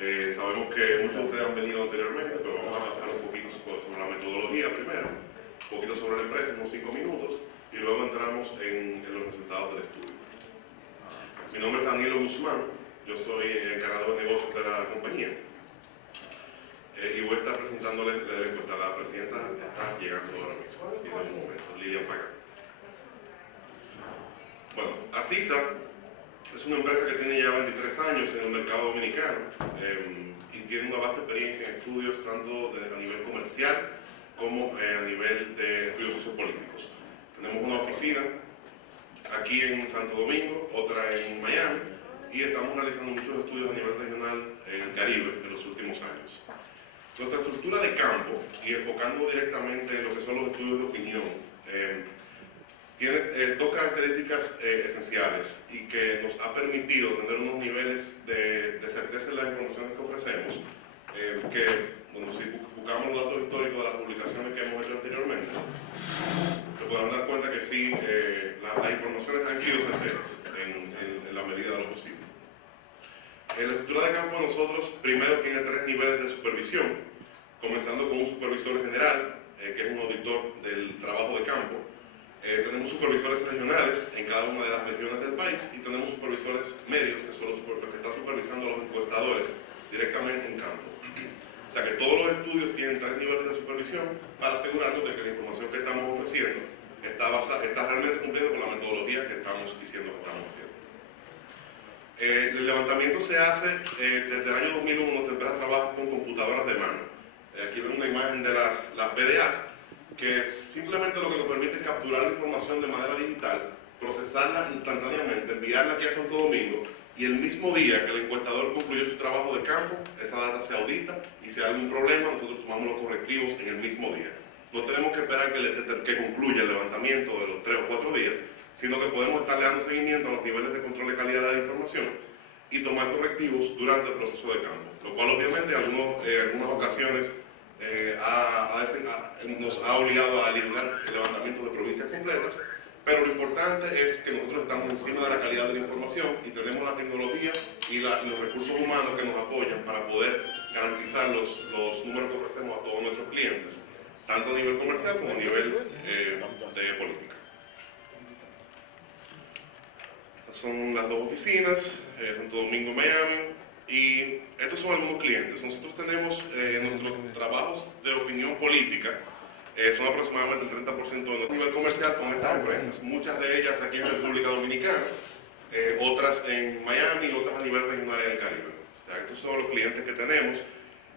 Sabemos que muchos de ustedes han venido anteriormente, pero vamos a pasar un poquito sobre la metodología primero, un poquito sobre la empresa, unos 5 minutos, y luego entramos en los resultados del estudio. Mi nombre es Danilo Guzmán, yo soy encargado de negocios de la compañía. Y voy a estar presentándoles la encuesta. La presidenta está llegando ahora mismo, viene un momento, Lilian Pagan. Bueno, Asisa es una empresa que tiene ya 23 años en el mercado dominicano y tiene una vasta experiencia en estudios tanto a nivel comercial como a nivel de estudios sociopolíticos. Tenemos una oficina aquí en Santo Domingo, otra en Miami, y estamos realizando muchos estudios a nivel regional en el Caribe en los últimos años. Nuestra estructura de campo, y enfocando directamente en lo que son los estudios de opinión, tiene dos características esenciales y que nos ha permitido tener unos niveles de certeza en las informaciones que ofrecemos, que, bueno, si buscamos los datos históricos de las publicaciones que hemos hecho anteriormente, se podrán dar cuenta que sí, las informaciones han sido certeras en la medida de lo posible. La estructura de campo de nosotros primero tiene 3 niveles de supervisión, comenzando con un supervisor general, que es un auditor del trabajo de campo. Tenemos supervisores regionales en cada una de las regiones del país y tenemos supervisores medios, que son los que están supervisando a los encuestadores directamente en campo. O sea que todos los estudios tienen 3 niveles de supervisión para asegurarnos de que la información que estamos ofreciendo está realmente cumpliendo con la metodología que estamos diciendo que estamos haciendo. El levantamiento se hace desde el año 2001. Nuestra empresa trabaja con computadoras de mano. Aquí ven una imagen de las PDAs, que simplemente lo que nos permite es capturar la información de manera digital, procesarla instantáneamente, enviarla aquí a Santo Domingo, y el mismo día que el encuestador concluyó su trabajo de campo, esa data se audita y si hay algún problema nosotros tomamos los correctivos en el mismo día. No tenemos que esperar que concluya el levantamiento de los 3 o 4 días, sino que podemos estarle dando seguimiento a los niveles de control de calidad de la información y tomar correctivos durante el proceso de campo, lo cual obviamente en algunas ocasiones nos ha obligado a eliminar el levantamiento de provincias completas, pero lo importante es que nosotros estamos encima de la calidad de la información y tenemos la tecnología y los recursos humanos que nos apoyan para poder garantizar los números que ofrecemos a todos nuestros clientes, tanto a nivel comercial como a nivel de política. Estas son las 2 oficinas, Santo Domingo, Miami, y estos son algunos clientes. Nosotros tenemos nuestros trabajos de opinión política, son aproximadamente el 30% de nuestro nivel comercial con estas empresas, muchas de ellas aquí en República Dominicana, otras en Miami y otras a nivel regional en el Caribe. O sea, estos son los clientes que tenemos.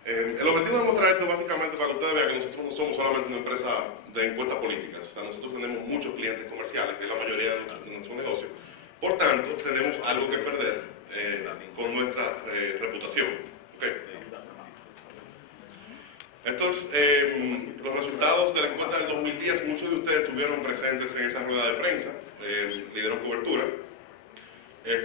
El objetivo de mostrar esto básicamente para que ustedes vean que nosotros no somos solamente una empresa de encuestas políticas, o sea, nosotros tenemos muchos clientes comerciales, que es la mayoría de nuestro negocio. Por tanto, tenemos algo que perder con nuestra reputación. ¿Okay? Entonces, los resultados de la encuesta del 2010, muchos de ustedes estuvieron presentes en esa rueda de prensa, lideró cobertura.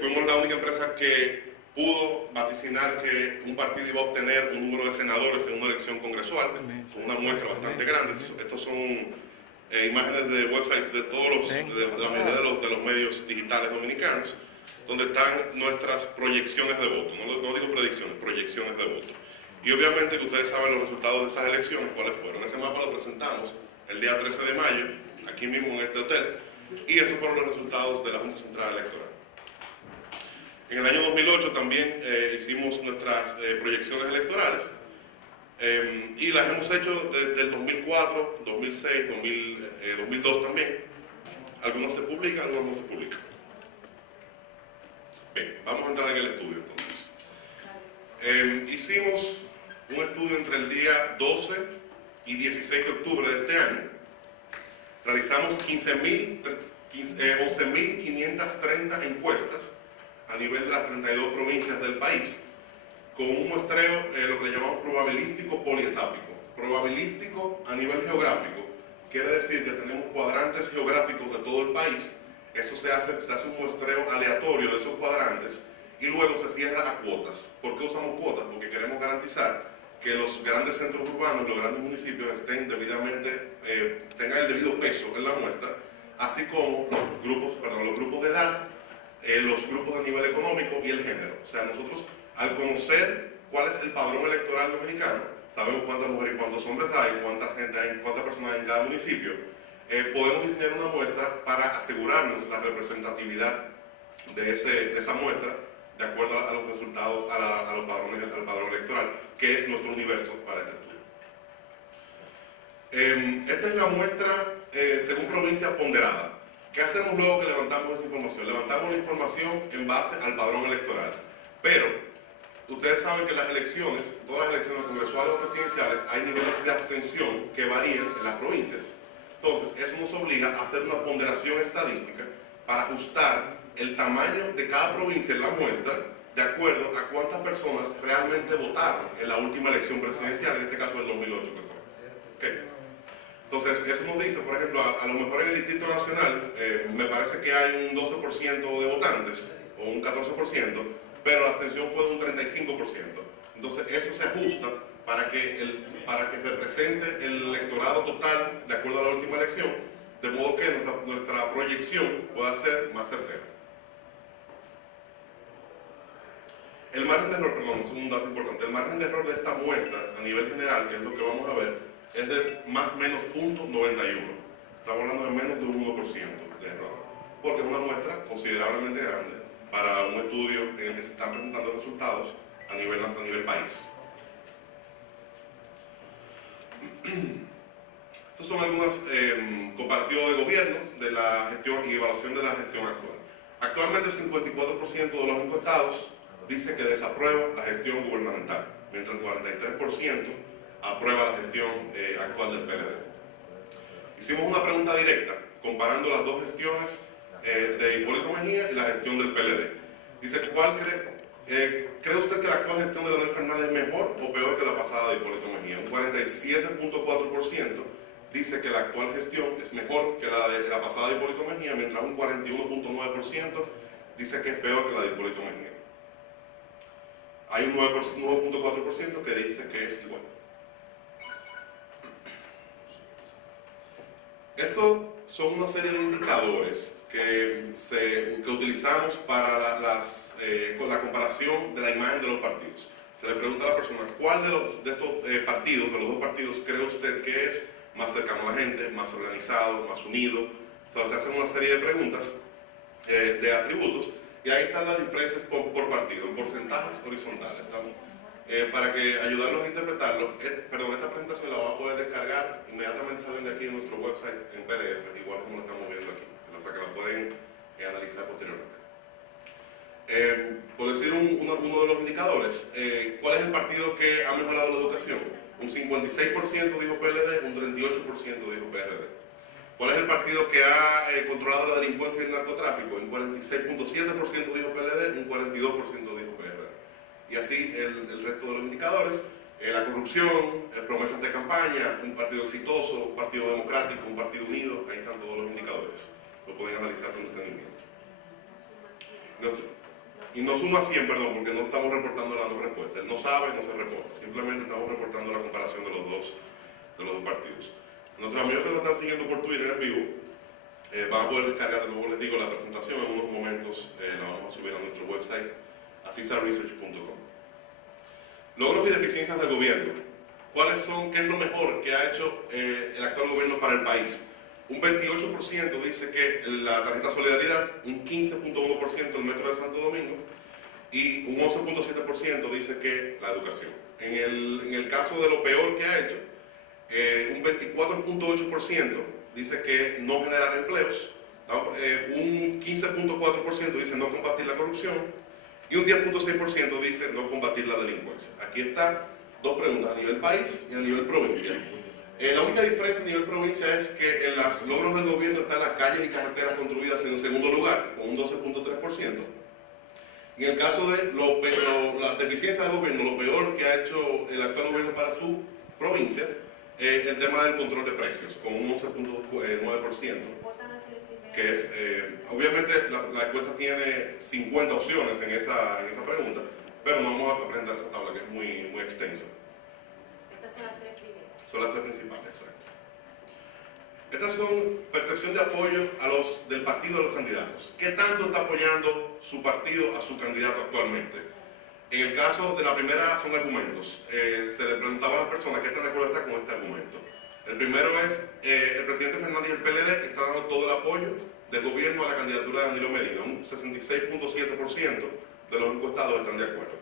Fuimos la única empresa que pudo vaticinar que un partido iba a obtener un número de senadores en una elección congresual, con una muestra bastante grande. Estos son imágenes de websites de todos de la mayoría de los medios digitales dominicanos, donde están nuestras proyecciones de voto. No digo predicciones, proyecciones de voto. Y obviamente que ustedes saben los resultados de esas elecciones, cuáles fueron. Ese mapa lo presentamos el día 13 de mayo, aquí mismo en este hotel, y esos fueron los resultados de la Junta Central Electoral. En el año 2008 también hicimos nuestras proyecciones electorales, y las hemos hecho desde el 2004, 2006, 2002 también. Algunas se publican, algunas no se publican. Bien, vamos a entrar en el estudio entonces. Hicimos un estudio entre el día 12 y 16 de octubre de este año. Realizamos 11.530 encuestas a nivel de las 32 provincias del país, con un muestreo, lo que le llamamos probabilístico polietápico. Probabilístico a nivel geográfico, quiere decir que tenemos cuadrantes geográficos de todo el país. Eso se hace un muestreo aleatorio de esos cuadrantes y luego se cierra a cuotas. ¿Por qué usamos cuotas? Porque queremos garantizar que los grandes centros urbanos, los grandes municipios estén debidamente, tengan el debido peso en la muestra, así como los grupos de edad, los grupos a nivel económico y el género. O sea, nosotros al conocer cuál es el padrón electoral dominicano, sabemos cuántas mujeres y cuántos hombres hay, cuántas personas hay en cada municipio. Podemos diseñar una muestra para asegurarnos la representatividad de esa muestra de acuerdo a los resultados, al padrón electoral, que es nuestro universo para este estudio. Esta es la muestra según provincia ponderada. ¿Qué hacemos luego que levantamos esa información? Levantamos la información en base al padrón electoral. Pero ustedes saben que las elecciones, todas las elecciones congresuales o presidenciales, hay niveles de abstención que varían en las provincias. Entonces, eso nos obliga a hacer una ponderación estadística para ajustar el tamaño de cada provincia en la muestra de acuerdo a cuántas personas realmente votaron en la última elección presidencial, en este caso el 2008 que fue. ¿Okay? Entonces, eso nos dice, por ejemplo, a lo mejor en el Distrito Nacional me parece que hay un 12% de votantes o un 14%, pero la abstención fue de un 35%. Entonces, eso se ajusta para que represente el electorado total de acuerdo a la última elección, de modo que nuestra proyección pueda ser más certera. El margen de error, perdón, es un dato importante. El margen de error de esta muestra, a nivel general, que es lo que vamos a ver, es de más o menos 0.91. Estamos hablando de menos de un 1% de error, porque es una muestra considerablemente grande para un estudio en el que se están presentando resultados a nivel país. Estos son algunos comparativos de gobierno de la gestión y evaluación de la gestión actual. Actualmente el 54% de los encuestados dice que desaprueba la gestión gubernamental, mientras el 43% aprueba la gestión actual del PLD. Hicimos una pregunta directa comparando las dos gestiones de Hipólito Mejía y la gestión del PLD. Dice, ¿cuál cree usted que la actual gestión de Leonel Fernández es mejor o peor que la pasada de Hipólito Mejía? Un 47.4% dice que la actual gestión es mejor que la de la pasada de Hipólito Mejía, mientras un 41.9% dice que es peor que la de Hipólito Mejía. Hay un 9.4% que dice que es igual. Estos son una serie de indicadores que utilizamos para con la comparación de la imagen de los partidos. Se le pregunta a la persona, ¿cuál de estos partidos, de los dos partidos, cree usted que es más cercano a la gente, más organizado, más unido? O sea, se hacen una serie de preguntas de atributos y ahí están las diferencias por partido, en porcentajes horizontales. Para que ayudarlos a interpretarlo, esta presentación la van a poder descargar, inmediatamente salen de aquí en nuestro website en PDF, igual como lo estamos viendo aquí, o sea que la pueden analizar posteriormente. Por decir uno de los indicadores, ¿cuál es el partido que ha mejorado la educación? Un 56% dijo PLD, un 38% dijo PRD. ¿Cuál es el partido que ha controlado la delincuencia y el narcotráfico? Un 46.7% dijo PLD, un 42% dijo PRD. Y así el resto de los indicadores, la corrupción, promesas de campaña, un partido exitoso, un partido democrático, un partido unido, ahí están todos los indicadores. Lo pueden analizar con detenimiento. Y no suma 100, perdón, porque no estamos reportando la no respuesta. Él no sabe, no se reporta. Simplemente estamos reportando la comparación de los dos partidos. Nuestros amigos que nos están siguiendo por Twitter en vivo van a poder descargar, de nuevo les digo, la presentación. En unos momentos la vamos a subir a nuestro website, acisaresearch.com. Logros y deficiencias del gobierno. ¿Qué es lo mejor que ha hecho el actual gobierno para el país? Un 28% dice que la tarjeta Solidaridad, un 15.1% el Metro de Santo Domingo y un 11.7% dice que la educación. En el caso de lo peor que ha hecho, un 24.8% dice que no generar empleos, un 15.4% dice no combatir la corrupción y un 10.6% dice no combatir la delincuencia. Aquí están dos preguntas, a nivel país y a nivel provincia. La única diferencia a nivel provincia es que en los logros del gobierno están las calles y carreteras construidas en el segundo lugar, con un 12.3%. En el caso de las deficiencias del gobierno, lo peor que ha hecho el actual gobierno para su provincia, el tema del control de precios, con un 11.9%, que es, obviamente la encuesta tiene 50 opciones en esa pregunta, pero no vamos a presentar esa tabla que es muy extensa. Estas son las tres primeras. Son las tres principales, exacto. Estas son percepción de apoyo del partido de los candidatos. ¿Qué tanto está apoyando su partido a su candidato actualmente? En el caso de la primera son argumentos. Se le preguntaba a las personas qué tan de acuerdo está con este argumento. El primero es, el presidente Fernández y el PLD está dando todo el apoyo del gobierno a la candidatura de Danilo Medina. Un 66.7% de los encuestados están de acuerdo.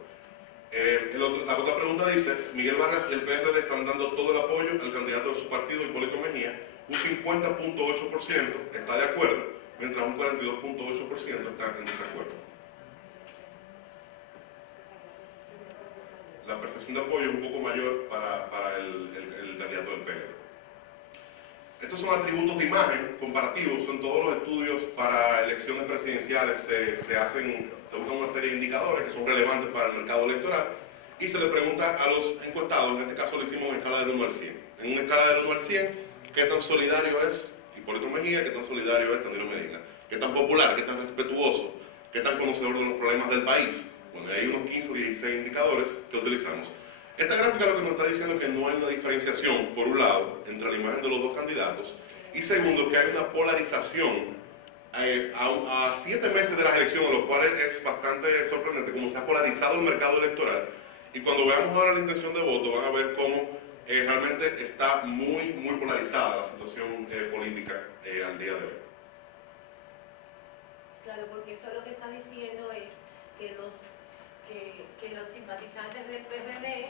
La otra pregunta dice, Miguel Vargas y el PRD están dando todo el apoyo al candidato de su partido, Hipólito Mejía. Un 50.8% está de acuerdo, mientras un 42.8% está en desacuerdo. La percepción de apoyo es un poco mayor para el candidato del PLD. Estos son atributos de imagen comparativos. En todos los estudios para elecciones presidenciales se buscan una serie de indicadores que son relevantes para el mercado electoral y se le pregunta a los encuestados, en este caso lo hicimos en escala del 1 al 100. En una escala del 1 al 100, ¿qué tan solidario es Hipólito Mejía? ¿Qué tan solidario es Danilo Medina? ¿Qué tan popular? ¿Qué tan respetuoso? ¿Qué tan conocedor de los problemas del país? Bueno, hay unos 15 o 16 indicadores que utilizamos. Esta gráfica lo que nos está diciendo es que no hay una diferenciación, por un lado, entre la imagen de los dos candidatos, y segundo, que hay una polarización a 7 meses de las elecciones, lo cual es bastante sorprendente, cómo se ha polarizado el mercado electoral. Y cuando veamos ahora la intención de voto, van a ver cómo realmente está muy polarizada la situación política al día de hoy. Claro, porque eso lo que está diciendo es que los simpatizantes del PRD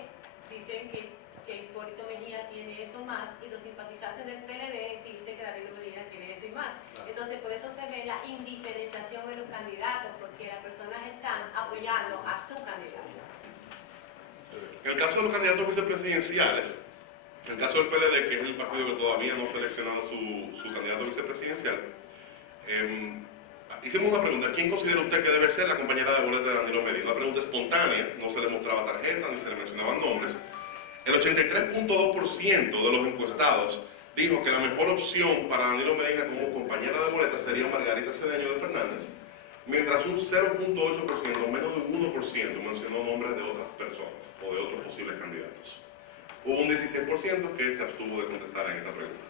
dicen que Hipólito Mejía tiene eso más y los simpatizantes del PLD dicen que Danilo Medina tiene eso y más. Entonces por eso se ve la indiferenciación en los candidatos, porque las personas están apoyando a su candidato. En el caso de los candidatos vicepresidenciales, en el caso del PLD, que es el partido que todavía no ha seleccionado su candidato vicepresidencial, hicimos una pregunta: ¿quién considera usted que debe ser la compañera de boleta de Danilo Medina? Una pregunta espontánea, no se le mostraba tarjeta ni se le mencionaban nombres. El 83.2% de los encuestados dijo que la mejor opción para Danilo Medina como compañera de boleta sería Margarita Cedeño de Fernández, mientras un 0.8%, menos de un 1%, mencionó nombres de otras personas o de otros posibles candidatos. Hubo un 16% que se abstuvo de contestar en esa pregunta.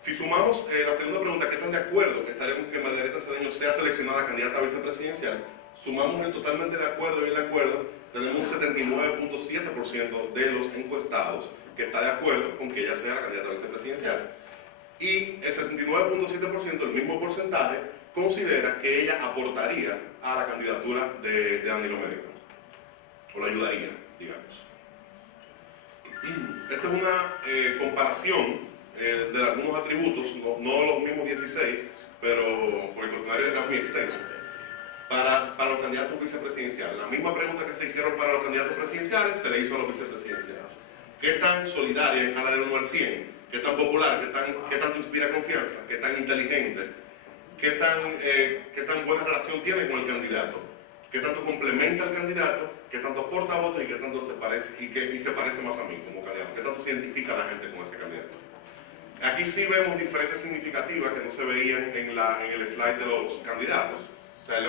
Si sumamos la segunda pregunta, ¿qué tan de acuerdo estaríamos que Margarita Cedeño sea seleccionada candidata a vicepresidencial? Sumamos el totalmente de acuerdo y el acuerdo, tenemos un 79.7% de los encuestados que está de acuerdo con que ella sea la candidata a vicepresidencial. Y el 79.7%, el mismo porcentaje, considera que ella aportaría a la candidatura de Danilo Medina, o lo ayudaría, digamos. Esta es una comparación de algunos atributos, no los mismos 16, pero por el cuestionario era muy extenso, para los candidatos vicepresidenciales. La misma pregunta que se hicieron para los candidatos presidenciales se le hizo a los vicepresidenciales. ¿Qué tan solidaria en escala del 1 al 100? ¿Qué tan popular? ¿Qué tanto inspira confianza? ¿Qué tan inteligente? ¿Qué tan buena relación tiene con el candidato? ¿Qué tanto complementa al candidato? ¿Qué tanto aporta votos y qué tanto se parece y se parece más a mí como candidato? ¿Qué tanto se identifica la gente con ese candidato? Aquí sí vemos diferencias significativas que no se veían en el slide de los candidatos. O sea, en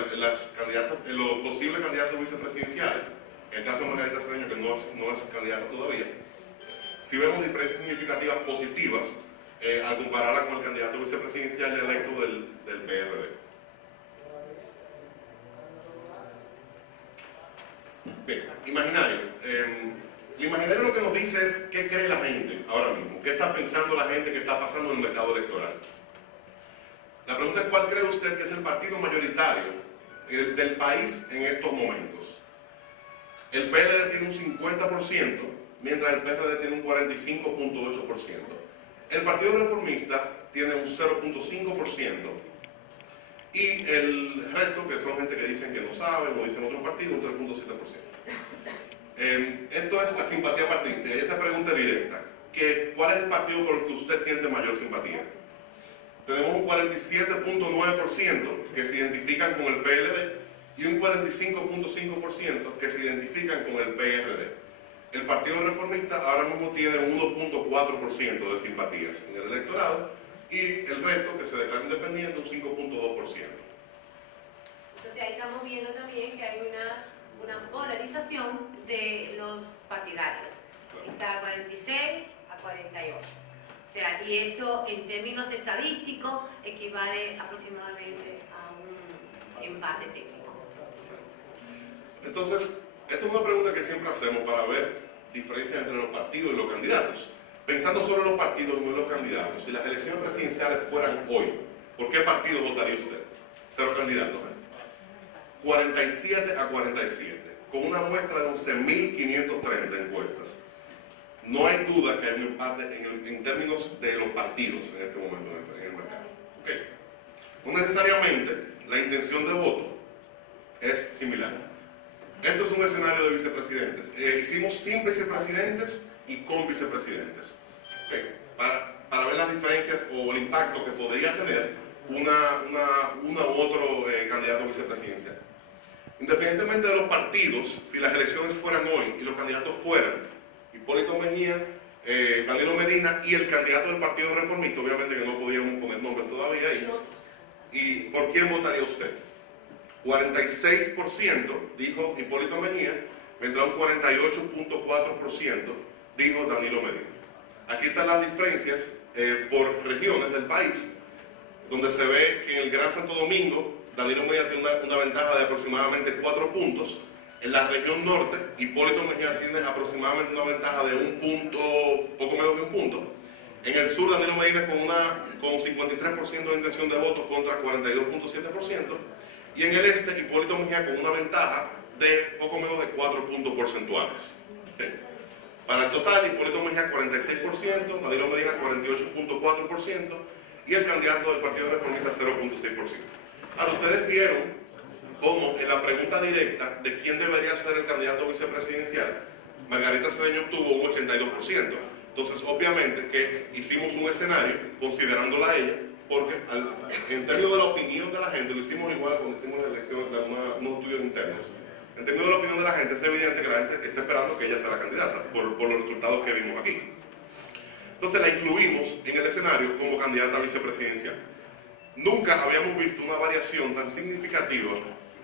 los posibles candidatos vicepresidenciales, en el caso de Margarita Cedeño, que no es candidata todavía, sí vemos diferencias significativas positivas al compararla con el candidato vicepresidencial electo del PRD. Bien, imaginario. El imaginario lo que nos dice es qué cree la gente ahora mismo, qué está pensando la gente que está pasando en el mercado electoral. La pregunta es: ¿cuál cree usted que es el partido mayoritario del país en estos momentos? El PLD tiene un 50%, mientras el PRD tiene un 45.8%. El Partido Reformista tiene un 0.5%. Y el resto, que son gente que dicen que no saben o dicen otro partido, un 3.7%. Esto es la simpatía partidista. Esta pregunta directa: ¿cuál es el partido por el que usted siente mayor simpatía? Tenemos un 47.9% que se identifican con el PLD y un 45.5% que se identifican con el PRD. El Partido Reformista ahora mismo tiene un 1.4% de simpatías en el electorado y el resto, que se declara independiente, un 5.2%. Entonces ahí estamos viendo también que hay una polarización de los partidarios. Está a 46 a 48. O sea, y eso en términos estadísticos equivale aproximadamente a un empate técnico. Entonces, Esta es una pregunta que siempre hacemos para ver diferencias entre los partidos y los candidatos. Pensando solo en los partidos y no en los candidatos, si las elecciones presidenciales fueran hoy, ¿por qué partido votaría usted? 0 candidatos. 47 a 47, con una muestra de 11.530 encuestas. No hay duda que hay un empate en términos de los partidos en este momento en el mercado. ¿Okay? No necesariamente la intención de voto es similar. Esto es un escenario de vicepresidentes. Hicimos sin vicepresidentes y con vicepresidentes. ¿Okay? Para ver las diferencias o el impacto que podría tener una u otro candidato vicepresidencial. Independientemente de los partidos, si las elecciones fueran hoy y los candidatos fueran Hipólito Mejía, Danilo Medina y el candidato del Partido Reformista, obviamente que no podíamos poner nombres todavía ahí. ¿Y por quién votaría usted? 46% dijo Hipólito Mejía, mientras un 48.4% dijo Danilo Medina. Aquí están las diferencias por regiones del país, donde se ve que en el Gran Santo Domingo Danilo Medina tiene una ventaja de aproximadamente 4 puntos. En la región norte, Hipólito Mejía tiene aproximadamente una ventaja de un punto, poco menos de un punto. En el sur, Danilo Medina con 53% de intención de voto contra 42.7%. Y en el este, Hipólito Mejía con una ventaja de poco menos de 4 puntos porcentuales. ¿Okay? Para el total, Hipólito Mejía 46%, Danilo Medina 48.4% y el candidato del Partido Reformista 0.6%. Ahora, ustedes vieron cómo en la pregunta directa de quién debería ser el candidato vicepresidencial, Margarita Cedeño obtuvo un 82%. Entonces, obviamente que hicimos un escenario considerándola a ella, porque en términos de la opinión de la gente, lo hicimos igual cuando hicimos la elección de unos estudios internos. En términos de la opinión de la gente, es evidente que la gente está esperando que ella sea la candidata, por los resultados que vimos aquí. Entonces, la incluimos en el escenario como candidata vicepresidencial. Nunca habíamos visto una variación tan significativa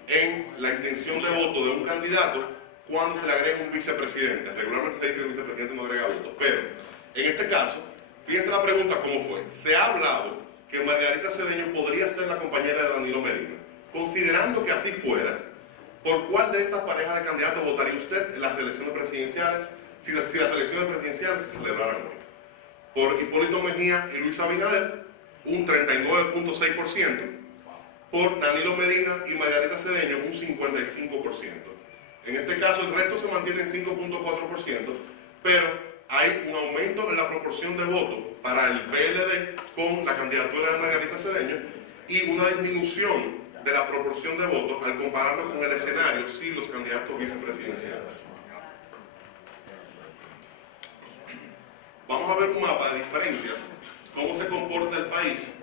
en la intención de voto de un candidato cuando se le agrega un vicepresidente. Regularmente se dice que el vicepresidente no agrega votos, pero en este caso, fíjense la pregunta cómo fue. Se ha hablado que Margarita Cedeño podría ser la compañera de Danilo Medina. Considerando que así fuera, ¿por cuál de estas parejas de candidatos votaría usted en las elecciones presidenciales, si las elecciones presidenciales se celebraran hoy? Por Hipólito Mejía y Luis Abinader, un 39.6%, por Danilo Medina y Margarita Cedeño, un 55%. En este caso, el resto se mantiene en 5.4%, pero hay un aumento en la proporción de votos para el PLD con la candidatura de Margarita Cedeño y una disminución de la proporción de votos al compararlo con el escenario sin los candidatos vicepresidenciales. Vamos a ver un mapa de diferencias, cómo se comporta el país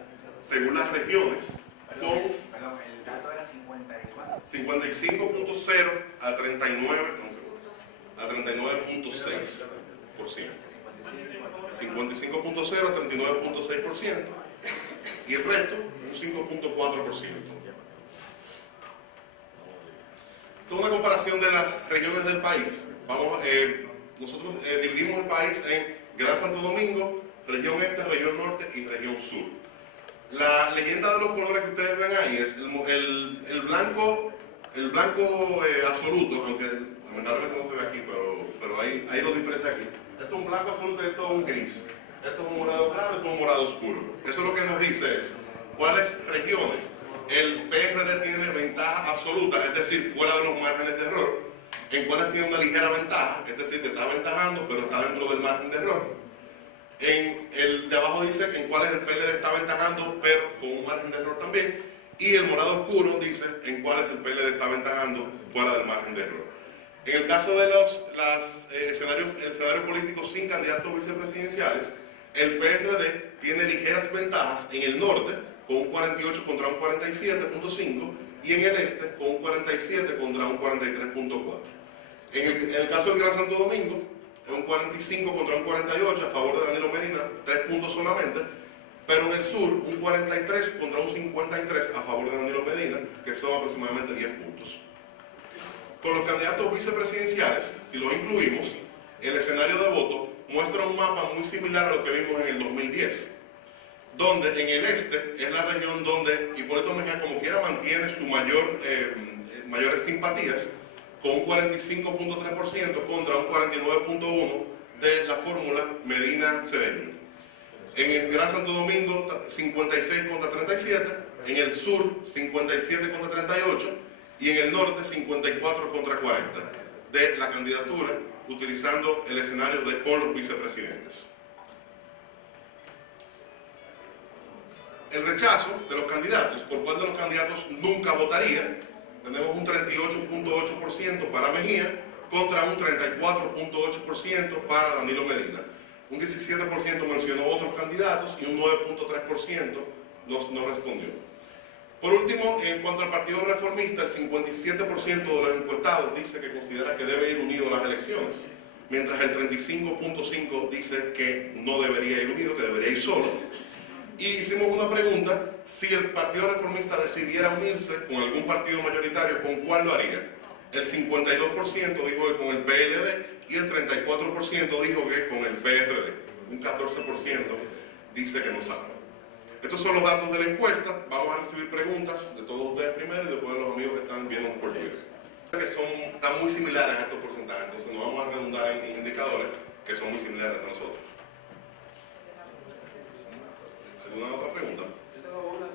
según las regiones. Perdón, el dato era 55.0 a 39.6%. 55.0 a 39.6% y el resto un 5.4%. Toda una comparación de las regiones del país. Nosotros dividimos el país en Gran Santo Domingo, región este, región norte y región sur. La leyenda de los colores que ustedes ven ahí es el blanco absoluto, aunque lamentablemente no se ve aquí, pero hay dos diferencias aquí. Esto es un blanco absoluto y esto es un gris. Esto es un morado claro y esto es un morado oscuro. Eso lo que nos dice es cuáles regiones el PRD tiene ventaja absoluta, es decir, fuera de los márgenes de error, en cuáles tiene una ligera ventaja, es decir, que está aventajando pero está dentro del margen de error. En el de abajo dice en cuáles el PLD está aventajando pero con un margen de error también, y el morado oscuro dice en cuáles el PLD está aventajando fuera del margen de error. En el caso de el escenario político sin candidatos vicepresidenciales, el PRD tiene ligeras ventajas en el norte con un 48 contra un 47.5 y en el este con un 47 contra un 43.4. En el caso del Gran Santo Domingo, es un 45 contra un 48 a favor de Danilo Medina, 3 puntos solamente, pero en el sur un 43 contra un 53 a favor de Danilo Medina, que son aproximadamente 10 puntos. Con los candidatos vicepresidenciales, si los incluimos, el escenario de voto muestra un mapa muy similar a lo que vimos en el 2010, donde en el este es la región donde Hipólito Mejía como quiera mantiene sus mayores simpatías, con un 45.3% contra un 49.1% de la fórmula Medina-Cedeño. En el Gran Santo Domingo, 56 contra 37, en el sur, 57 contra 38, y en el norte, 54 contra 40, de la candidatura, utilizando el escenario con los vicepresidentes. El rechazo de los candidatos, por cuál de los candidatos nunca votaría, tenemos un 38.8% para Mejía contra un 34.8% para Danilo Medina. Un 17% mencionó otros candidatos y un 9.3% no respondió. Por último, en cuanto al Partido Reformista, el 57% de los encuestados dice que considera que debe ir unido a las elecciones, mientras el 35.5% dice que no debería ir unido, que debería ir solo. Y hicimos una pregunta: si el Partido Reformista decidiera unirse con algún partido mayoritario, ¿con cuál lo haría? El 52% dijo que con el PLD y el 34% dijo que con el PRD. Un 14% dice que no sabe. Estos son los datos de la encuesta. Vamos a recibir preguntas de todos ustedes primero y después de los amigos que están viendo por Twitter. Están muy similares a estos porcentajes, entonces no vamos a redundar en indicadores que son muy similares a nosotros. ¿Alguna otra pregunta? Yo tengo una.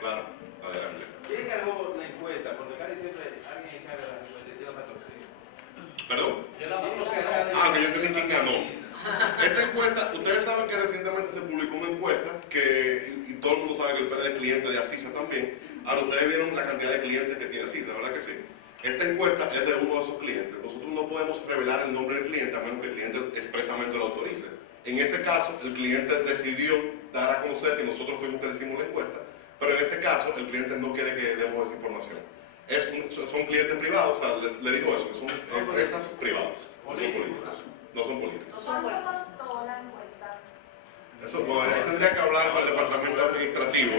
Claro, adelante. ¿Quién ganó la encuesta? Porque casi siempre alguien sabe la perspectiva patrocinio. ¿Perdón? Que yo entendí quién ganó. Esta encuesta, ustedes saben que recientemente se publicó una encuesta y todo el mundo sabe que el PLD es cliente de Asisa también. Ahora ustedes vieron la cantidad de clientes que tiene Asisa, ¿verdad que sí? Esta encuesta es de uno de esos clientes. Nosotros no podemos revelar el nombre del cliente a menos que el cliente expresamente lo autorice. En ese caso, el cliente decidió dar a conocer que nosotros fuimos que le hicimos la encuesta, pero en este caso el cliente no quiere que demos esa información. Son clientes privados, o sea, le digo eso, que son empresas privadas, no son políticos. No son políticos. ¿Cuánto costó la encuesta? Eso, bueno, ahí tendría que hablar con el departamento administrativo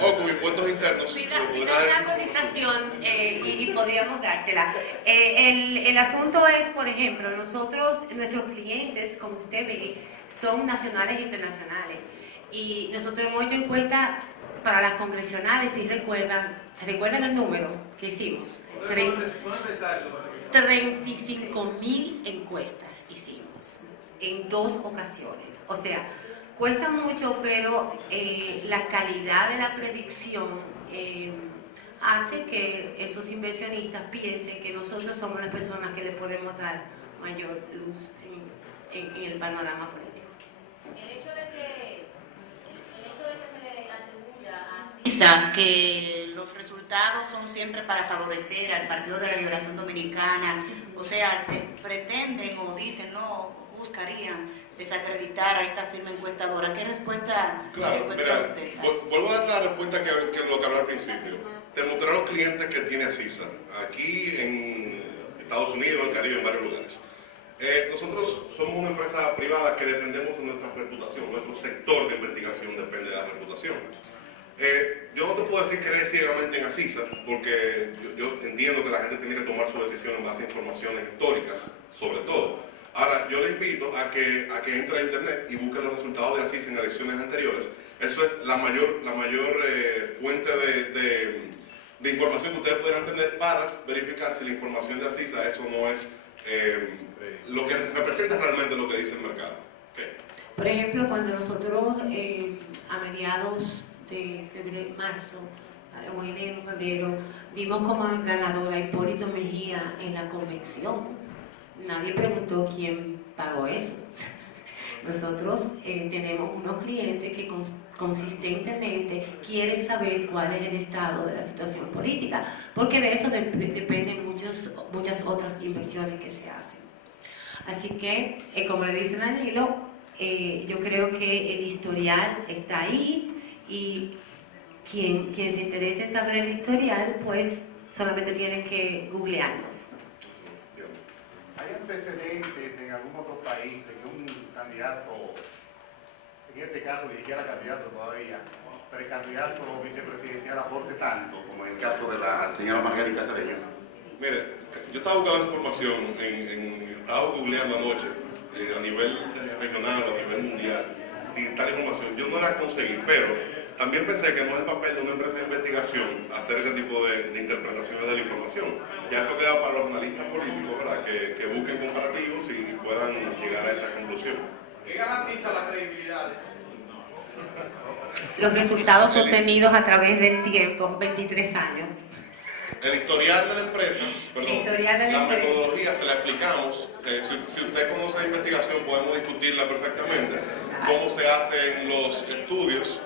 o con impuestos internos. Pida una cotización y podríamos dársela. El asunto es, por ejemplo, nuestros clientes, como usted ve, son nacionales e internacionales. Y nosotros hemos hecho encuestas para las congresionales, si recuerdan el número que hicimos. 35.000 encuestas hicimos en 2 ocasiones. O sea, cuesta mucho, pero la calidad de la predicción hace que esos inversionistas piensen que nosotros somos las personas que les podemos dar mayor luz en el panorama político. El hecho de que se le asegura a Asisa que los resultados son siempre para favorecer al Partido de la Liberación Dominicana, o sea, pretenden o dicen, no, buscarían desacreditar a esta firma encuestadora. ¿Qué respuesta Claro, mira, vuelvo a dar la respuesta que lo que hablé al principio. Demostrar a los clientes que tiene Asisa, aquí en Estados Unidos, en el Caribe, en varios lugares. Nosotros somos una empresa privada que dependemos de nuestra reputación, nuestro sector de investigación depende de la reputación. Yo no te puedo decir creer ciegamente en Asisa, porque yo entiendo que la gente tiene que tomar su decisión en base a informaciones históricas, sobre todo. Ahora, yo le invito a que entre a internet y busque los resultados de Asisa en elecciones anteriores. Eso es la mayor fuente de información que ustedes podrán tener para verificar si la información de Asisa, eso no es lo que representa realmente lo que dice el mercado. Okay. Por ejemplo, cuando nosotros a mediados de marzo o enero, febrero, dimos como ganadora a Hipólito Mejía en la convención, nadie preguntó quién pagó eso. Nosotros tenemos unos clientes que consistentemente quieren saber cuál es el estado de la situación política, porque de eso dependen muchas otras inversiones que se hacen. Así que, como le dice Danilo, yo creo que el historial está ahí y quien se interese en saber el historial, pues solamente tiene que googlearnos. ¿Hay antecedentes en algún otro país de que un candidato, en este caso ni siquiera candidato todavía, precandidato o vicepresidencial aporte tanto como en el caso de la señora Margarita Cedeño? Mire, yo estaba buscando información, estaba googleando anoche, a nivel regional, a nivel mundial, si tal información, yo no la conseguí, pero también pensé que no es el papel de una empresa de investigación hacer ese tipo de interpretaciones de la información. Ya eso queda para los analistas políticos, ¿verdad? Que busquen comparativos y puedan llegar a esa conclusión. ¿Qué garantiza la credibilidad? Los resultados obtenidos a través del tiempo, 23 años. El historial de la empresa, la metodología se la explicamos. Si usted conoce la investigación, podemos discutirla perfectamente. Cómo se hacen los estudios,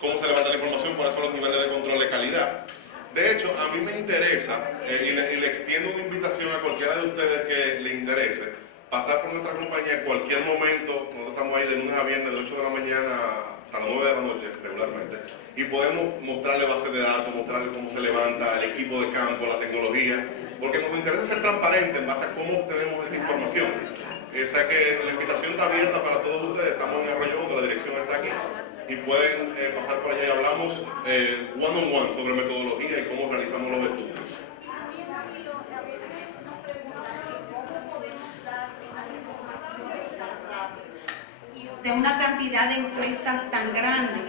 cómo se levanta la información, cuáles son los niveles de control de calidad. De hecho, a mí me interesa, y le extiendo una invitación a cualquiera de ustedes que le interese, pasar por nuestra compañía en cualquier momento. Nosotros estamos ahí de lunes a viernes, de 8 de la mañana hasta las 9 de la noche regularmente, y podemos mostrarle bases de datos, mostrarle cómo se levanta el equipo de campo, la tecnología, porque nos interesa ser transparente en base a cómo obtenemos esta información. O sea que la invitación está abierta para todos ustedes. Estamos en Arroyo Hondo, la dirección está aquí, y pueden pasar por allá y hablamos one on one sobre metodología y cómo realizamos los estudios. De una cantidad de encuestas tan grande.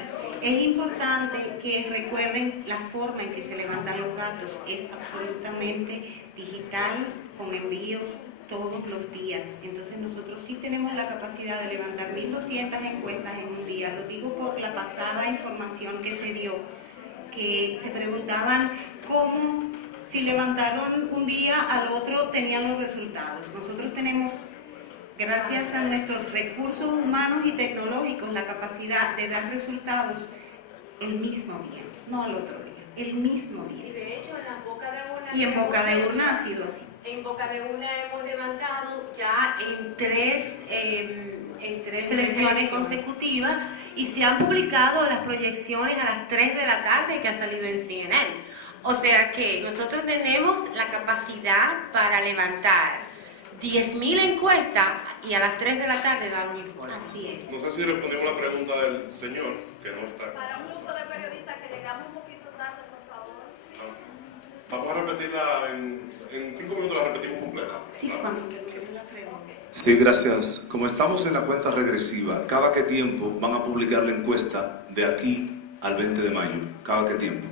Es importante que recuerden la forma en que se levantan los datos. Es absolutamente digital, con envíos todos los días. Entonces nosotros sí tenemos la capacidad de levantar 1.200 encuestas en un día. Lo digo por la pasada información que se dio, que se preguntaban cómo, si levantaron un día al otro, tenían los resultados. Nosotros tenemos, gracias a nuestros recursos humanos y tecnológicos, la capacidad de dar resultados el mismo día, no al otro día, el mismo día. Y de hecho, en la boca de urna... Y en boca de urna ha sido así. En boca de urna hemos levantado ya en tres elecciones consecutivas y se han publicado las proyecciones a las 3 de la tarde que ha salido en CNN. O sea que nosotros tenemos la capacidad para levantar 10.000 encuestas y a las 3 de la tarde dar un informe. Así es. No sé si respondimos la pregunta del señor, que no está. Para un grupo de periodistas que llegamos un poquito tarde, por favor. Vamos a repetirla en 5 minutos, la repetimos completa. Sí, cuando termine la pregunta. Sí, gracias. Como estamos en la cuenta regresiva, ¿cada qué tiempo van a publicar la encuesta de aquí al 20 de mayo? ¿Cada qué tiempo?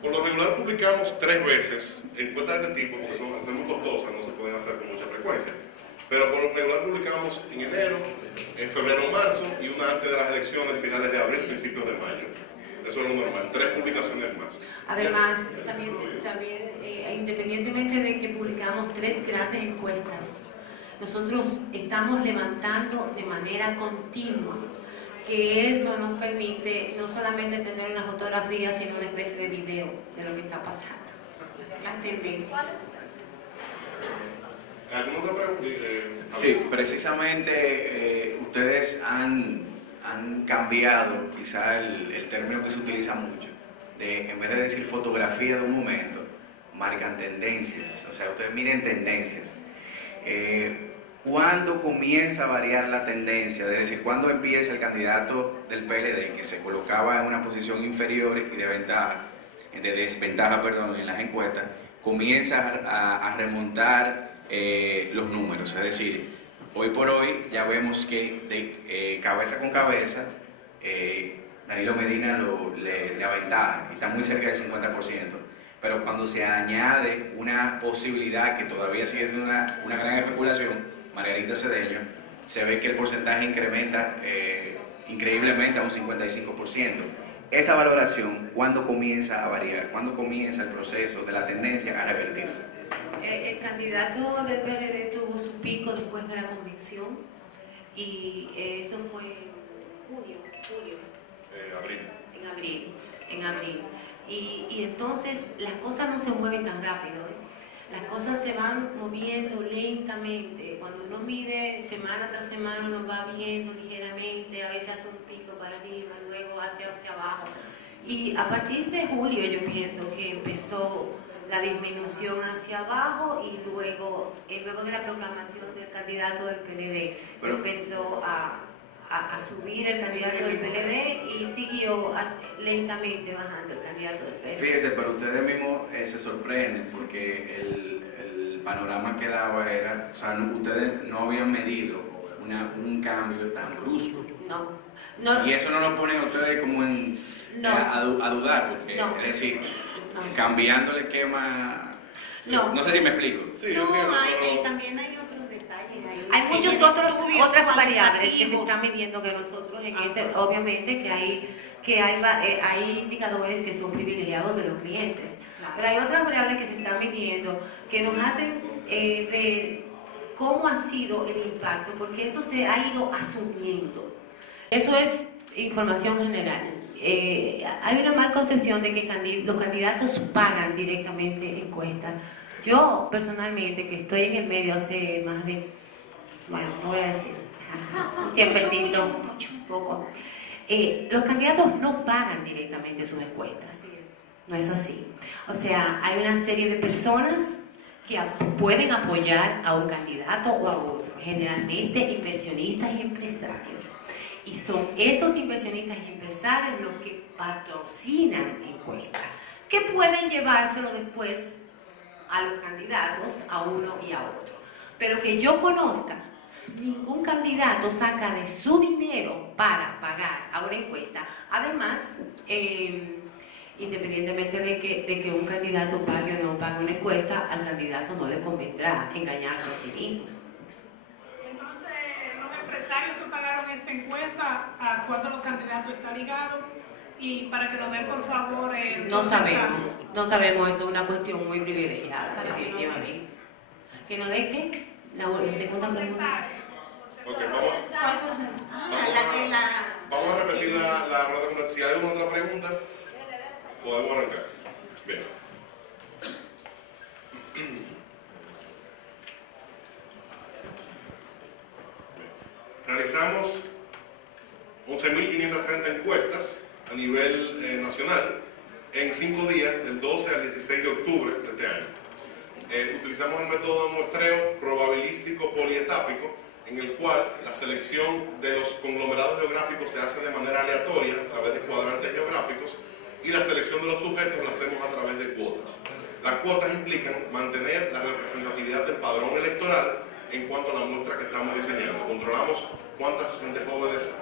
Por lo regular publicamos 3 veces encuestas de este tipo, porque son muy costosas, no se pueden hacer con mucha frecuencia. Pero por lo regular publicamos en enero, en febrero o marzo, y una antes de las elecciones, finales de abril, principios de mayo. Eso es lo normal, 3 publicaciones más. Además, también independientemente de que publicamos 3 grandes encuestas, nosotros estamos levantando de manera continua, que eso nos permite no solamente tener una fotografía, sino una especie de video de lo que está pasando. Las tendencias. ¿Alguna otra pregunta? Sí, precisamente ustedes han cambiado quizá el término que se utiliza mucho, de en vez de decir fotografía de un momento, marcan tendencias, o sea, ustedes miden tendencias. ¿Cuándo comienza a variar la tendencia? Es decir, ¿cuándo empieza el candidato del PLD, que se colocaba en una posición inferior y de desventaja en las encuestas, comienza a remontar los números? Es decir, hoy por hoy ya vemos que cabeza con cabeza Danilo Medina le aventaja y está muy cerca del 50%, pero cuando se añade una posibilidad que todavía sigue siendo una gran especulación, Margarita Cedeño, se ve que el porcentaje incrementa increíblemente a un 55%. Esa valoración, ¿cuándo comienza a variar? ¿Cuándo comienza el proceso de la tendencia a revertirse? El candidato del PRD tuvo su pico después de la convicción y eso fue en abril. Y entonces las cosas no se mueven tan rápido, Las cosas se van moviendo lentamente. Cuando uno mide semana tras semana, uno va viendo ligeramente, a veces hace un pico para arriba, luego hacia abajo. Y a partir de julio yo pienso que empezó la disminución hacia abajo y luego de la proclamación del candidato del PLD empezó a subir el candidato del PLD y siguió lentamente bajando el candidato del PLD. Fíjese, pero ustedes mismos se sorprenden porque el panorama que daba era, o sea, ustedes no habían medido un cambio tan brusco. No. Y eso no lo pone a ustedes como a dudar, porque es decir, cambiando el esquema No sé si me explico. Sí, yo entiendo, pero- también hay otros detalles. Hay muchas estudios otras variables que se cualitativos. están midiendo que nosotros obviamente hay indicadores que son privilegiados de los clientes. Claro. Pero hay otras variables que se están midiendo que nos hacen ver cómo ha sido el impacto, porque eso se ha ido asumiendo. Eso es información general. Hay una mal concepción de que los candidatos pagan directamente encuestas. Yo personalmente, que estoy en el medio hace más de, bueno, no voy a decir, un tiempecito, un poco. Los candidatos no pagan directamente sus encuestas. No es así. O sea, hay una serie de personas que pueden apoyar a un candidato o a otro, generalmente inversionistas y empresarios. Y son esos inversionistas y empresarios los que patrocinan encuestas, que pueden llevárselo después a los candidatos, a uno y a otro. Pero que yo conozca, ningún candidato saca de su dinero para pagar a una encuesta. Además, independientemente de que un candidato pague o no pague una encuesta, al candidato no le convendrá engañarse a sí mismo. Entonces, los empresarios que pagaron esta encuesta, ¿a cuánto los candidatos están ligados? Y para que nos den, por favor, No sabemos, eso es una cuestión muy privilegiada, definitivamente. ¿Que nos dé qué? La segunda pregunta. Ok, ¿Cuál porcentaje? vamos a repetir la rueda comercial. Si hay alguna otra pregunta, podemos arrancar. Bien. Realizamos 11.530 encuestas a nivel nacional en 5 días, del 12 al 16 de octubre de este año. Utilizamos el método de muestreo probabilístico polietápico, en el cual la selección de los conglomerados geográficos se hace de manera aleatoria a través de cuadrantes geográficos, y la selección de los sujetos la hacemos a través de cuotas. Las cuotas implican mantener la representatividad del padrón electoral en cuanto a la muestra que estamos diseñando. Controlamos cuántas gente jóvenes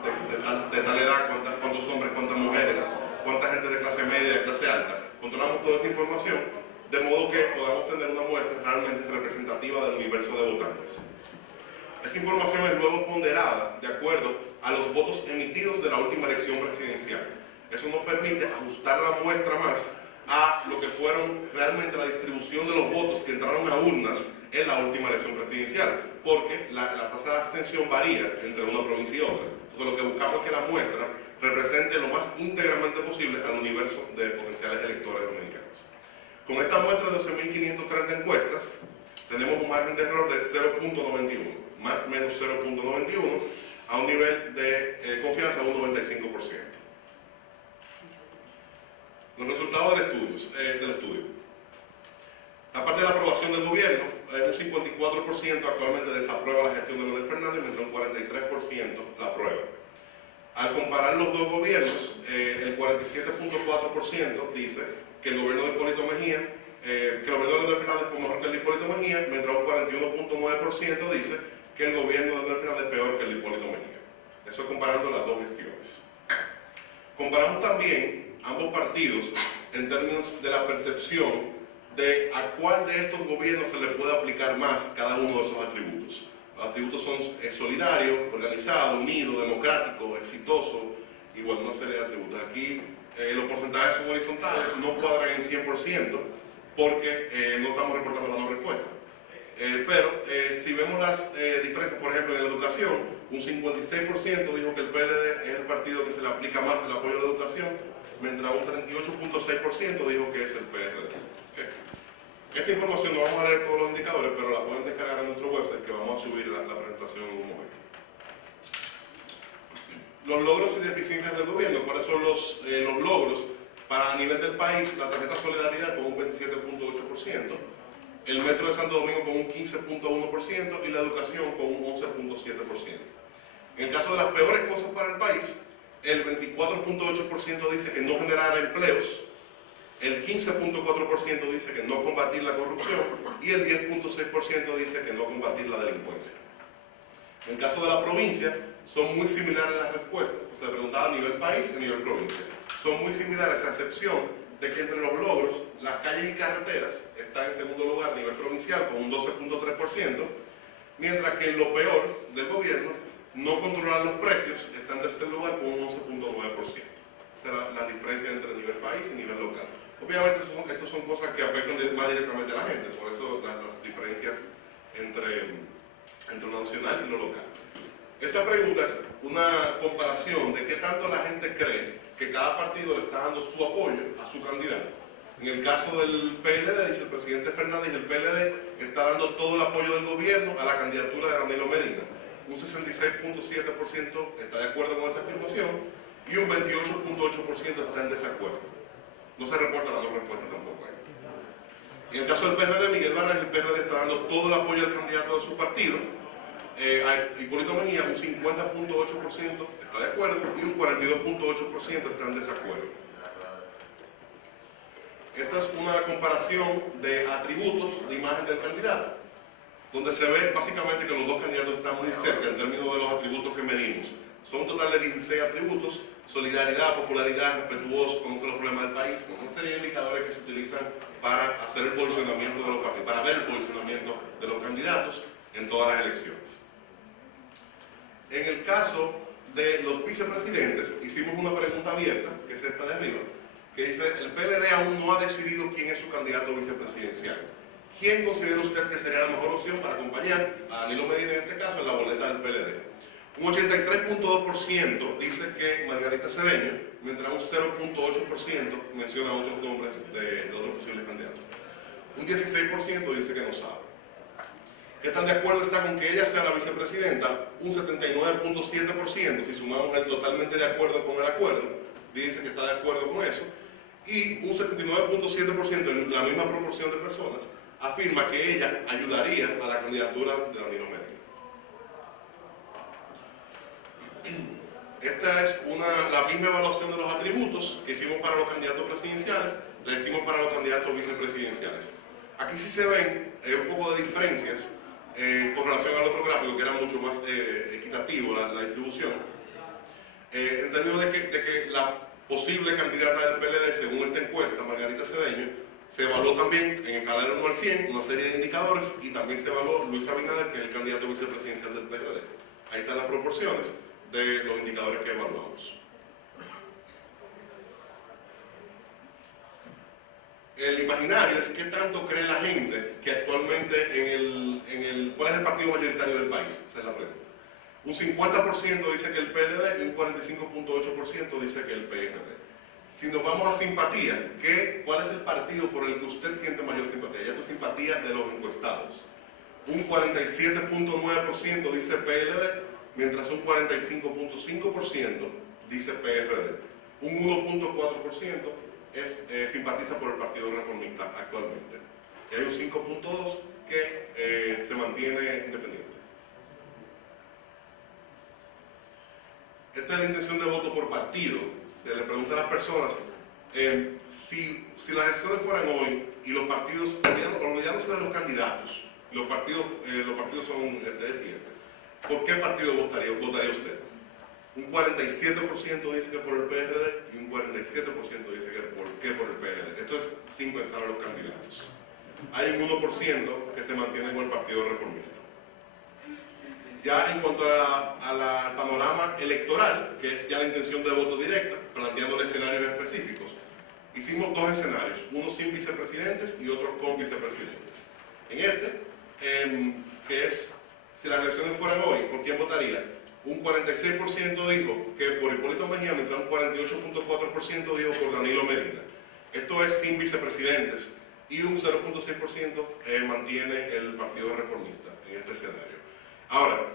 de tal edad, cuántos hombres, cuántas mujeres, cuánta gente de clase media, de clase alta. Controlamos toda esa información de modo que podamos tener una muestra realmente representativa del universo de votantes. Esta información es luego ponderada de acuerdo a los votos emitidos de la última elección presidencial. Eso nos permite ajustar la muestra más a lo que fueron realmente la distribución de los votos que entraron a urnas en la última elección presidencial, porque la tasa de abstención varía entre una provincia y otra. Entonces lo que buscamos es que la muestra represente lo más íntegramente posible al universo de potenciales electores dominicanos. Con esta muestra de 12.530 encuestas, tenemos un margen de error de 0.91, más o menos 0.91, a un nivel de confianza de un 95%. Los resultados del estudio. La parte de la aprobación del gobierno, un 54% actualmente desaprueba la gestión de Leonel Fernández, mientras un 43% la aprueba. Al comparar los dos gobiernos, el 47.4% dice que el gobierno de Hipólito Mejía, que el gobierno de Leonel Fernández fue mejor que el de Hipólito Mejía, mientras un 41.9% dice que el gobierno de Leonel Fernández es peor que el de Hipólito Mejía. Eso comparando las dos gestiones. Comparamos también ambos partidos en términos de la percepción de a cuál de estos gobiernos se le puede aplicar más cada uno de esos atributos. Los atributos son solidario, organizado, unido, democrático, exitoso, y bueno, una serie de atributos. Aquí los porcentajes son horizontales, no cuadran en 100% porque no estamos reportando la no respuesta. Pero si vemos las diferencias, por ejemplo, en la educación, un 56% dijo que el PLD es el partido que se le aplica más el apoyo a la educación, mientras un 38.6% dijo que es el PRD. Okay. Esta información no vamos a leer todos los indicadores, pero la pueden descargar en nuestro website, que vamos a subir la presentación en un momento. Los logros y deficiencias del gobierno. ¿Cuáles son los logros? Para a nivel del país, la tarjeta Solidaridad con un 27.8%, el Metro de Santo Domingo con un 15.1% y la educación con un 11.7%. En el caso de las peores cosas para el país, el 24.8% dice que no generar empleos, el 15.4% dice que no combatir la corrupción y el 10.6% dice que no combatir la delincuencia. En el caso de la provincia, son muy similares las respuestas, o sea, preguntada a nivel país y a nivel provincia. Son muy similares a excepción de que entre los logros, las calles y carreteras está en segundo lugar a nivel provincial con un 12.3%, mientras que en lo peor del gobierno, no controlar los precios, está en tercer lugar con un 11.9%. Esa es la diferencia entre nivel país y nivel local. Obviamente estas son cosas que afectan más directamente a la gente, por eso las diferencias entre lo nacional y lo local. Esta pregunta es una comparación de qué tanto la gente cree que cada partido le está dando su apoyo a su candidato. En el caso del PLD, dice el presidente Fernández, el PLD está dando todo el apoyo del gobierno a la candidatura de Danilo Medina. Un 66.7% está de acuerdo con esa afirmación y un 28.8% está en desacuerdo. No se reporta la no respuesta tampoco ahí. En el caso del PRD, Miguel Vargas, el PRD está dando todo el apoyo al candidato de su partido. A Hipólito Mejía, un 50.8% está de acuerdo y un 42.8% está en desacuerdo. Esta es una comparación de atributos de imagen del candidato, donde se ve básicamente que los dos candidatos están muy cerca en términos de los atributos que medimos. Son un total de 16 atributos: solidaridad, popularidad, respetuoso, conocer los problemas del país, una serie de indicadores que se utilizan para hacer el posicionamiento de los partidos, para ver el posicionamiento de los candidatos en todas las elecciones. En el caso de los vicepresidentes, hicimos una pregunta abierta, que es esta de arriba, que dice: el PLD aún no ha decidido quién es su candidato vicepresidencial. ¿Quién considera usted que sería la mejor opción para acompañar a Danilo Medina en este caso en la boleta del PLD? Un 83.2% dice que Margarita Cedeño, mientras un 0.8% menciona otros nombres de otros posibles candidatos. Un 16% dice que no sabe. ¿Qué tan de acuerdo está con que ella sea la vicepresidenta? Un 79.7%, si sumamos el totalmente de acuerdo con el acuerdo, dice que está de acuerdo con eso. Y un 79.7%, en la misma proporción de personas, afirma que ella ayudaría a la candidatura de Danilo Medina. Esta es la misma evaluación de los atributos que hicimos para los candidatos presidenciales, la hicimos para los candidatos vicepresidenciales. Aquí sí se ven un poco de diferencias con relación al otro gráfico, que era mucho más equitativo la distribución, en términos de que la posible candidata del PLD, según esta encuesta, Margarita Cedeño, se evaluó también en escala del 1 al 100 una serie de indicadores, y también se evaluó Luis Abinader, que es el candidato vicepresidencial del PLD. Ahí están las proporciones de los indicadores que evaluamos. El imaginario es qué tanto cree la gente que actualmente ¿cuál es el partido mayoritario del país? Esa es la pregunta. Un 50% dice que el PLD y un 45.8% dice que el PRD. Si nos vamos a simpatía, ¿cuál es el partido por el que usted siente mayor simpatía? Ya es simpatía de los encuestados. Un 47.9% dice PLD, mientras un 45.5% dice PRD. Un 1.4% simpatiza por el Partido Reformista actualmente. Y hay un 5.2% que se mantiene independiente. Esta es la intención de voto por partido. Se le pregunta a las personas si las elecciones fueran hoy y los partidos, olvidándose de los candidatos, los partidos son este. ¿Por qué partido votaría usted? Un 47% dice que por el PRD y un 47% dice que por el PLD. Esto es sin pensar en los candidatos. Hay un 1% que se mantiene con el Partido Reformista. Ya en cuanto al panorama electoral, que es ya la intención de voto directa, planteando escenarios específicos, hicimos dos escenarios, uno sin vicepresidentes y otro con vicepresidentes. En este, que es, si las elecciones fueran hoy, ¿por quién votaría? Un 46% dijo que por Hipólito Mejía, mientras un 48.4% dijo por Danilo Medina. Esto es sin vicepresidentes, y un 0.6% mantiene el Partido Reformista en este escenario. Ahora,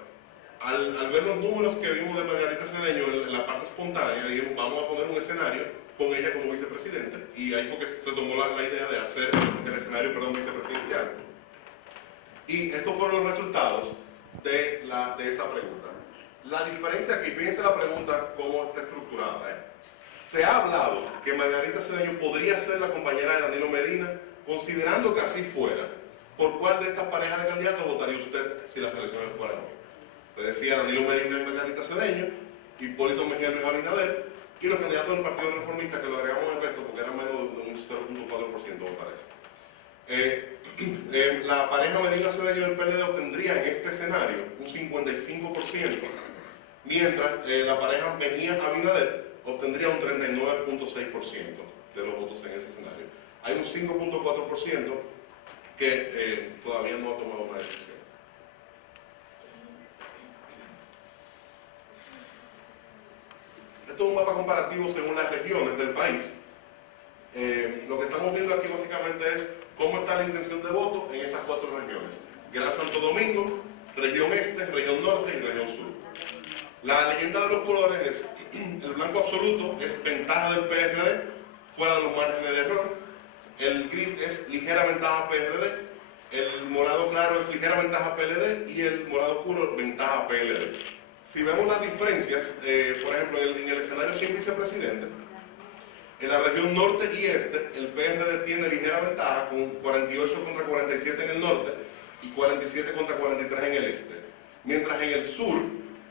al ver los números que vimos de Margarita Cedeño en la parte espontánea, dijimos, vamos a poner un escenario con ella como vicepresidente, y ahí fue que se tomó la idea de hacer el escenario, vicepresidencial. Y estos fueron los resultados de esa pregunta. La diferencia aquí, fíjense la pregunta cómo está estructurada. Se ha hablado que Margarita Cedeño podría ser la compañera de Danilo Medina, considerando que así fuera. ¿Por cuál de estas parejas de candidatos votaría usted si las elecciones fueran hoy? Se decía Danilo Medina y Margarita Cedeño, Hipólito Mejía y Luis Abinader, y los candidatos del Partido Reformista, que lo agregamos en el resto porque eran menos de un 0.4%, me parece. La pareja Medina Cedeño del PLD obtendría en este escenario un 55%, mientras la pareja Mejía Abinader obtendría un 39.6% de los votos en ese escenario. Hay un 5.4% que todavía no ha tomado una decisión. Esto es un mapa comparativo según las regiones del país. Lo que estamos viendo aquí básicamente es cómo está la intención de voto en esas 4 regiones. Gran Santo Domingo, región este, región norte y región sur. La leyenda de los colores es, el blanco absoluto es ventaja del PRD, fuera de los márgenes de error. El gris es ligera ventaja PRD, el morado claro es ligera ventaja PLD y el morado oscuro ventaja PLD. Si vemos las diferencias, por ejemplo, en el escenario sin vicepresidente, en la región norte y este, el PRD tiene ligera ventaja con 48 contra 47 en el norte y 47 contra 43 en el este. Mientras en el sur,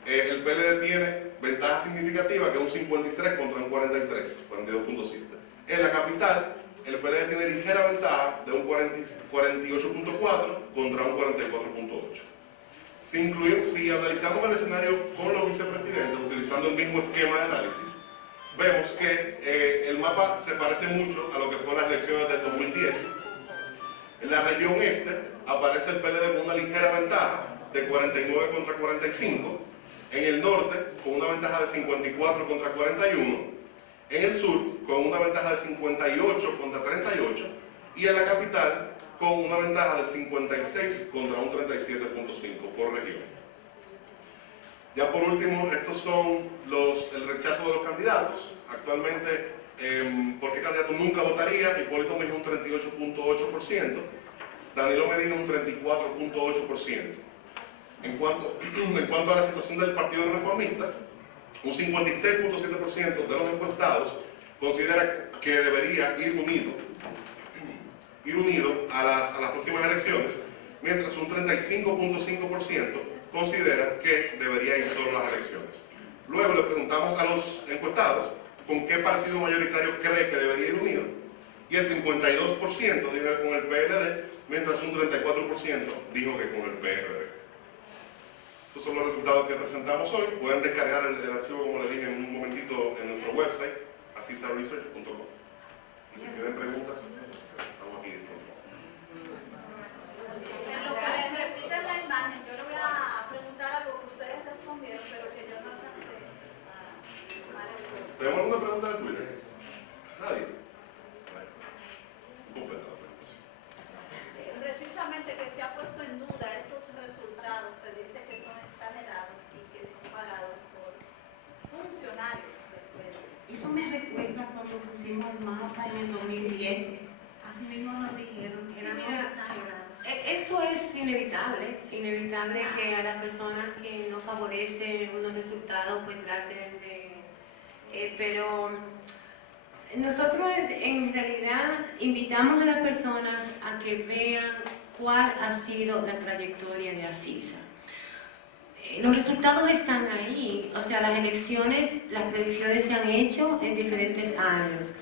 el PLD tiene ventaja significativa que es un 53 contra un 43, 42.7. En la capital, el PLD tiene ligera ventaja de un 48.4 contra un 44.8. Si analizamos el escenario con los vicepresidentes, utilizando el mismo esquema de análisis, vemos que el mapa se parece mucho a lo que fue las elecciones del 2010. En la región este aparece el PLD con una ligera ventaja de 49 contra 45, en el norte con una ventaja de 54 contra 41, en el sur con una ventaja de 58 contra 38 y en la capital con una ventaja del 56 contra un 37.5 por región. Ya por último, estos son el rechazo de los candidatos. Actualmente, ¿por qué candidato nunca votaría? Hipólito Mejía un 38.8%, Danilo Medina un 34.8%. En cuanto a la situación del Partido Reformista, un 56.7% de los encuestados considera que debería ir unido a las próximas elecciones, mientras un 35.5% considera que debería ir solo a las elecciones. Luego le preguntamos a los encuestados con qué partido mayoritario cree que debería ir unido, y el 52% dijo que con el PLD, mientras un 34% dijo que con el PRD. Estos son los resultados que presentamos hoy. Pueden descargar el archivo, como les dije en un momentito, en nuestro website, acisaresearch.com. Y si tienen preguntas, estamos aquí disponibles. En lo que les repiten la imagen, yo le voy a preguntar algo que ustedes respondieron, pero que yo no alcancé. ¿Tenemos alguna pregunta de Twitter? ¿Nadie? Completa la presentación. Precisamente que se ha puesto en duda estos resultados, se dice que son exagerados y que son pagados por funcionarios del PLD. Eso me recuerda cuando pusimos el mapa en el 2010. Así mismo nos dijeron que eran muy exagerados. Eso es inevitable que a las personas que no favorecen unos resultados pues traten de... pero nosotros en realidad invitamos a las personas a que vean cuál ha sido la trayectoria de Acisa. Los resultados están ahí, o sea, las elecciones, las predicciones se han hecho en diferentes años.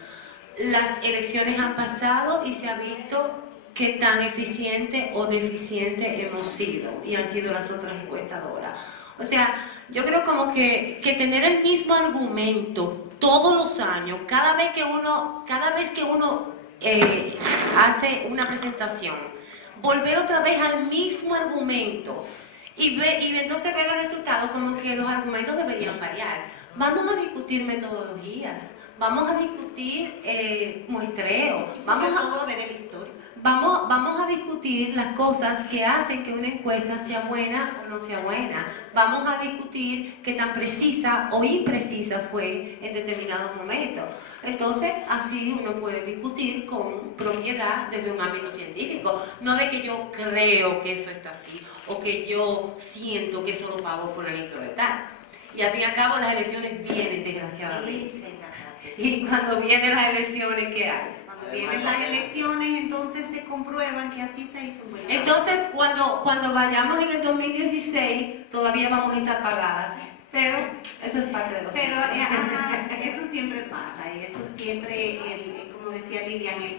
Las elecciones han pasado y se ha visto qué tan eficiente o deficiente hemos sido, y han sido las otras encuestadoras. O sea, yo creo como que tener el mismo argumento todos los años, cada vez que uno hace una presentación, volver otra vez al mismo argumento y entonces ver los resultados, como que los argumentos deberían variar. Vamos a discutir metodologías, vamos a discutir muestreo, vamos a ver el histórico. Vamos a discutir las cosas que hacen que una encuesta sea buena o no sea buena. Vamos a discutir qué tan precisa o imprecisa fue en determinados momentos. Entonces, así uno puede discutir con propiedad desde un ámbito científico. No de que yo creo que eso está así o que yo siento que eso lo pagó fulanito de tal. Y al fin y al cabo las elecciones vienen, desgraciadamente. Y cuando vienen las elecciones, ¿qué hay? Vienen las elecciones, entonces se comprueban que así se hizo un buen trabajo. Entonces, cuando vayamos en el 2016, todavía vamos a estar pagadas. Pero eso es parte de lo que eso siempre pasa, y eso siempre, como decía Lilian, el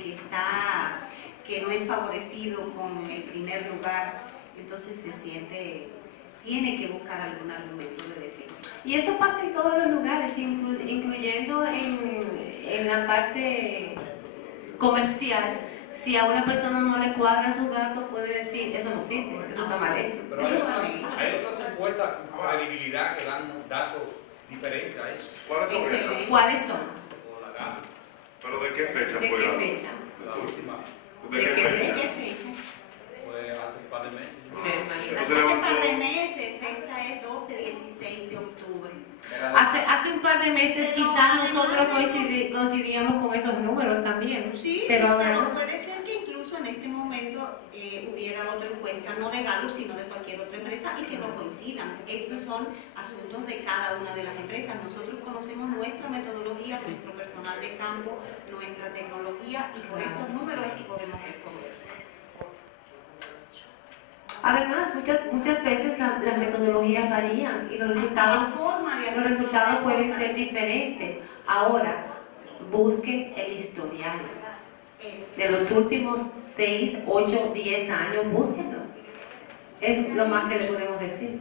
que que no es favorecido con el primer lugar, entonces tiene que buscar algún argumento de defensa. Y eso pasa en todos los lugares, incluyendo en la parte comercial. Si a una persona no le cuadran sus datos, puede decir, eso no sirve, eso está mal hecho. Pero hay otras encuestas con credibilidad que dan datos diferentes a eso. ¿Cuáles son esas? ¿Cuáles son? ¿Pero de qué fecha ¿De fue? qué fecha? La última ¿De qué fecha? fue hace un par de meses. Hace un par de meses, esta es 12-16 de octubre. Hace un par de meses Pero quizás además nosotros eso- coincidíamos con esos números también. Sí, pero puede ser que incluso en este momento hubiera otra encuesta, no de Gallup, sino de cualquier otra empresa, y que no coincidan. Esos son asuntos de cada una de las empresas. Nosotros conocemos nuestra metodología, nuestro personal de campo, nuestra tecnología, y por estos números es que podemos responder. Además, muchas veces las metodologías varían y los resultados, La forma de hacerlo los resultados es pueden importante. ser diferentes. Ahora, busquen el historial de los últimos 6, 8, 10 años, búsquenlo. Es lo más que le podemos decir.